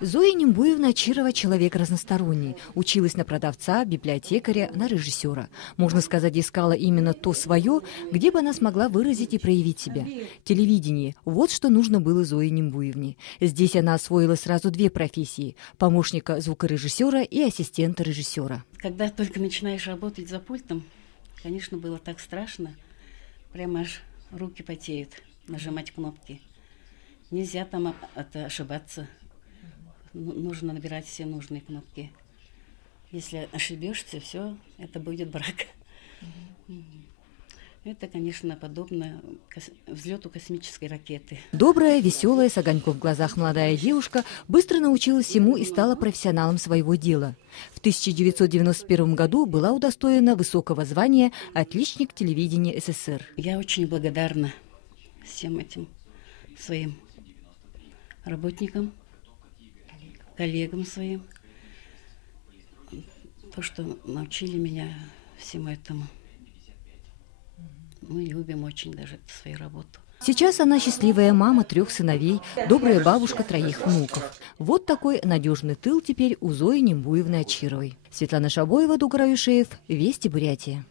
Зоя Нембуевна Очирова – человек разносторонний. Училась на продавца, библиотекаря, на режиссера. Можно сказать, искала именно то свое, где бы она смогла выразить и проявить себя. Телевидение – вот что нужно было Зое Нембуевне. Здесь она освоила сразу две профессии – помощника звукорежиссера и ассистента режиссера. Когда только начинаешь работать за пультом, конечно, было так страшно. Прямо аж руки потеют, нажимать кнопки. Нельзя там ошибаться. Нужно набирать все нужные кнопки. Если ошибешься, все, это будет брак. Это, конечно, подобно взлету космической ракеты. Добрая, веселая, с огоньком в глазах молодая девушка быстро научилась всему и стала профессионалом своего дела. В 1991 году была удостоена высокого звания «Отличник телевидения СССР». Я очень благодарна всем этим своим работникам, коллегам своим, то, что научили меня всему этому. Мы любим очень даже свою работу. Сейчас она счастливая мама 3 сыновей, добрая бабушка 3 внуков. Вот такой надежный тыл теперь у Зои Нембуевны Очировой. Светлана Шабоева, Дугар Аюшеев, Вести Бурятия.